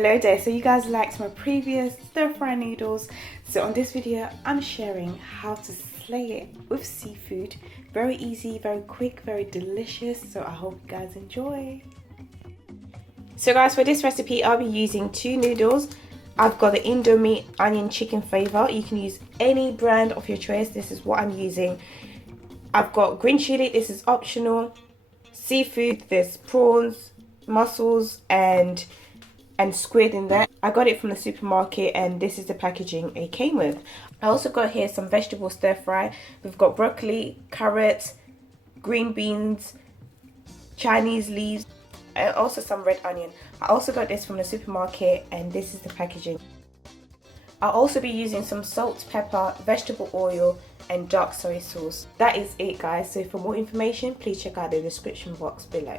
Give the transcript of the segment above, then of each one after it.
Hello there, so you guys liked my previous stir fry noodles. So on this video I'm sharing how to slay it with seafood. Very easy, very quick, very delicious, so I hope you guys enjoy. So guys, for this recipe I'll be using 2 noodles. I've got the Indomie onion chicken flavor. You can use any brand of your choice. This is what I'm using. I've got green chili, this is optional. Seafood, there's prawns, mussels and squid in there. I got it from the supermarket and this is the packaging it came with. I also got here some vegetable stir fry. We've got broccoli, carrots, green beans, Chinese leaves, and also some red onion. I also got this from the supermarket and this is the packaging. I'll also be using some salt, pepper, vegetable oil and dark soy sauce. That is it guys, so for more information please check out the description box below.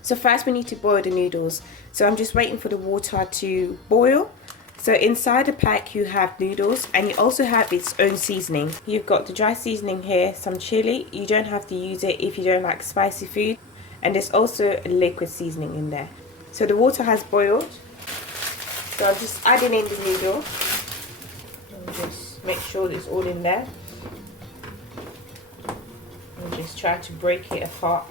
So first we need to boil the noodles. So I'm just waiting for the water to boil. So inside the pack you have noodles and you also have its own seasoning. You've got the dry seasoning here, some chili. You don't have to use it if you don't like spicy food. And there's also a liquid seasoning in there. So the water has boiled. So I'm just adding in the noodle. And just make sure it's all in there. And just try to break it apart.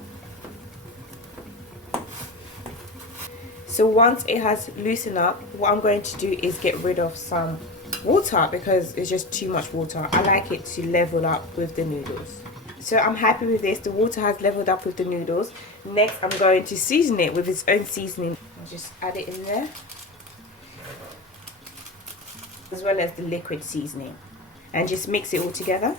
So once it has loosened up, what I'm going to do is get rid of some water because it's just too much water. I like it to level up with the noodles. So I'm happy with this. The water has leveled up with the noodles. Next, I'm going to season it with its own seasoning. I'll just add it in there, as well as the liquid seasoning, and just mix it all together.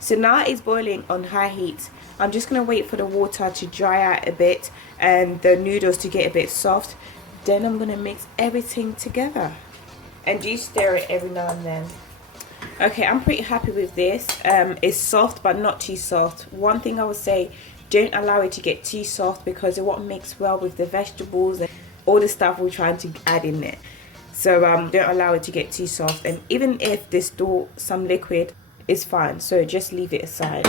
So now it's boiling on high heat. I'm just going to wait for the water to dry out a bit and the noodles to get a bit soft. Then I'm going to mix everything together. And do stir it every now and then. Okay, I'm pretty happy with this. It's soft but not too soft. One thing I would say, don't allow it to get too soft because it won't mix well with the vegetables and all the stuff we're trying to add in there. So don't allow it to get too soft. And even if there's still some liquid, it's fine. So just leave it aside.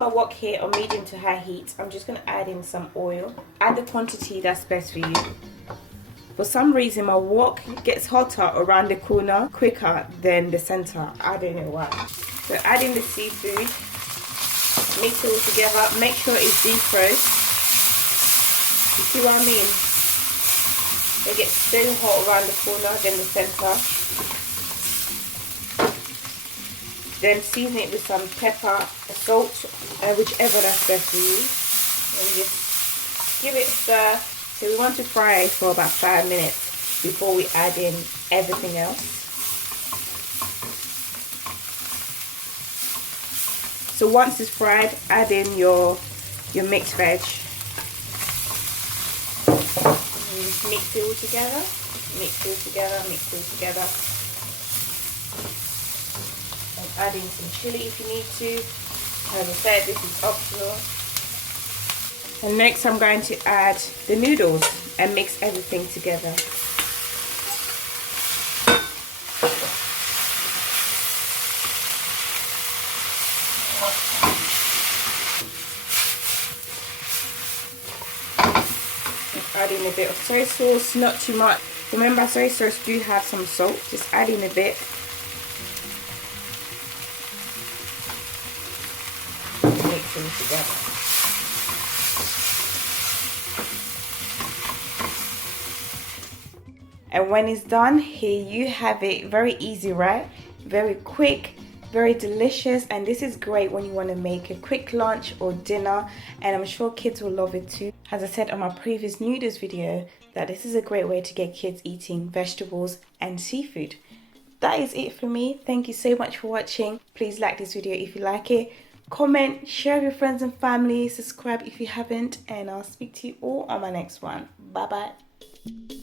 I wok here on medium to high heat. I'm just going to add in some oil. Add the quantity that's best for you. For some reason my wok gets hotter around the corner quicker than the center. I don't know why. So add in the seafood. Mix it all together. Make sure it's defrosted. You see what I mean? It gets so hot around the corner than the center. Then season it with some pepper, salt, whichever that's best for you. And just give it a stir. So we want to fry it for about 5 minutes before we add in everything else. So once it's fried, add in your mixed veg. And just mix it all together. Mix it all together, mix it all together. Add in some chili if you need to. As I said, this is optional. And next I'm going to add the noodles and mix everything together. Add in a bit of soy sauce, not too much. Remember, soy sauce do have some salt. Just add in a bit. Mix them together. And when it's done, here you have it. Very easy, right? Very quick, very delicious, and this is great when you want to make a quick lunch or dinner, and I'm sure kids will love it too. As I said on my previous noodles video, that this is a great way to get kids eating vegetables and seafood. That is it for me. Thank you so much for watching. Please like this video if you like it. Comment, share with your friends and family, subscribe if you haven't, and I'll speak to you all on my next one. Bye bye.